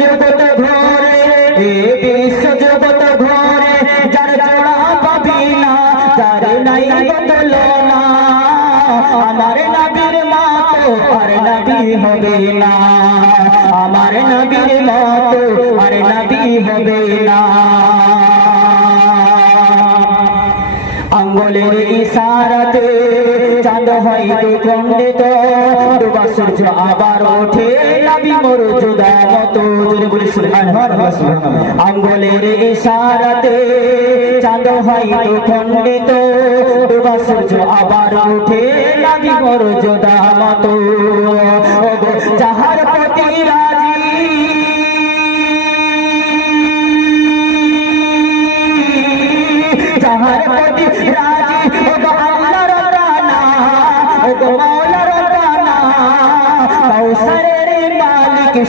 জগত ঘরে এ বিশ্ব জগত ঘরে যার জোড়া পাবি না, যার নাই বদল না। আমার নবীর মা তো আর নবী হবে না। আমার নবীর মতো আর নবী হবে না। আঙ্গুলের ইশারাতে চাঁদ হয়তো খণ্ডিত। ডুবা সূর্য আবার ওঠে, নবী জুদা মত। জোরে বলি, সুবহানাল্লাহ আঙ্গুলের ইশারাতে চাঁদ হয়তো খণ্ডিত। ডুবা সূর্য আবার ওঠে, নবী মরুজুদা মতো। ওগো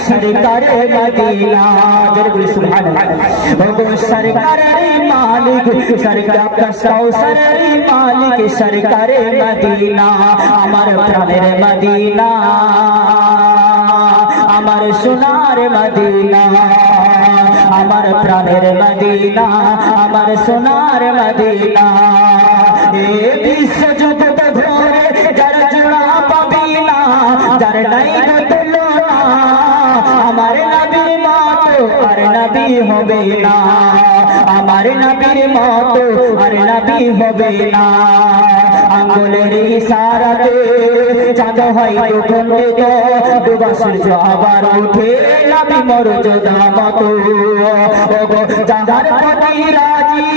সরকারে মদিনা জোরে বলি সুবহানাল্লাহ ওগো সরকারের মালিক সরকার কাউসারের মালিক সরকারে মদিনা আমার প্রাণের মদিনা, আমার সোনার মদিনা। আমার প্রাণের মদিনা আমার সোনার মদিনা এ বিশ্ব নবী হবে না। আমার নবীর মতো আর নবী হবে না। আঙ্গুলের ইশারাতে চাঁদ হয় খণ্ডিত ডুবা সূর্য আবার উঠে নবী মর্যাদা মতো। ওগো, যাহার প্রতি রাজি।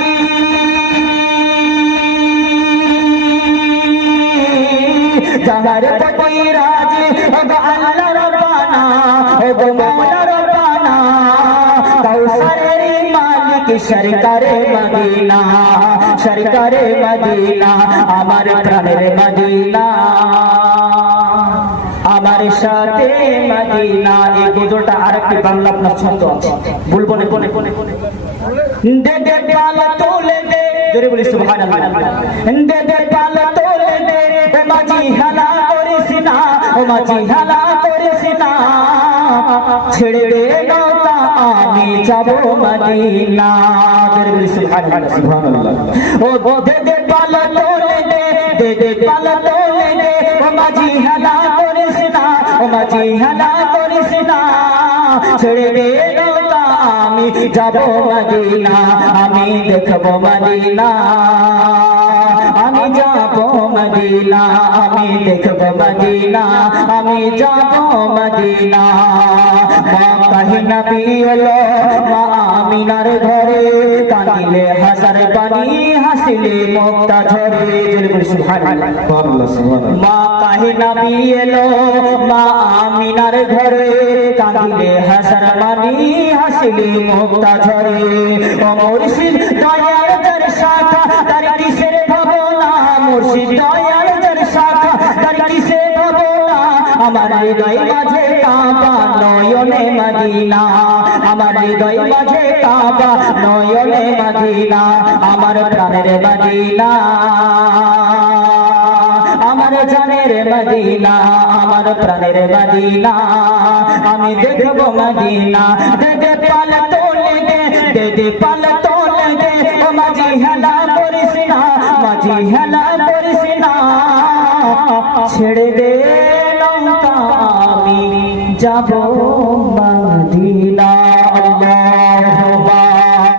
যাহার প্রতি রাজি, ওগো আল্লাহ রব্বানা ওগো মাওলা মালিক সরকারে মদিনা সরকারে মদিনা, আমার প্রাণের মদিনা। আমার সাথে মদিনা, এই গজলটা আরেকটি বাংলা আপনার ছন্দ আছে। বলব না কোনে কোনে কোনে দে দে পাল তোলে দে। জোরে বলি, সুবহানাল্লাহ। দে দে পাল তোলে দে। ও মাঝি হালা করিস না, ও মাঝি হালা করিস না। ছেড়ে দে নৌকা আমি যাব মদিনা। সুবহানাল্লাহ সুবহানাল্লাহ। ও দে দে, পাল তোলে দে দে দে, পাল তোলে দে। ও মাঝি হালা করিস না, ও মাঝি হালা করিস না। ছেড়ে দে আমি যাব মদিনা, আমি দেখব মদিনা। আমি যাব মদিনা, আমি দেখব মদিনা, আমি যাব মদিনা। মা কাহি নবী এলো মা আমিনার ঘরে, কাঁদিলে হাসার পানি। হাসিলে মুক্তা ঝরে জোরে বলি সুবহানাল্লাহ। সুবহানাল্লাহ সুবহানাল্লাহ। মা কাহে নবী এলো মা আমিনার ঘরে কাঁদিলে মানি হাসিলে মুক্তা ঝরে ও মুর্শিদ দয়াল শাখা তার কিসের ভাবনা? মুর্শিদ দয়াল শাখা তার কিসের ভাবনা? আমার হৃদয় মাঝে কাবা নয়নে মদিনা। আমার হৃদয় মাঝে কাবা নয়নে মদিনা, আমার প্রাণের মদিনা। আমার জানের মদিনা, আমার প্রাণের মদিনা। আমি দেখব মদিনা দে দে পাল তোলে দে দে দে পাল তোলে দে মাঝি হেলা করিস না, মাঝি হেলা করিস না। ছেড়ে দে নৌকা আমি যাব মদিনা।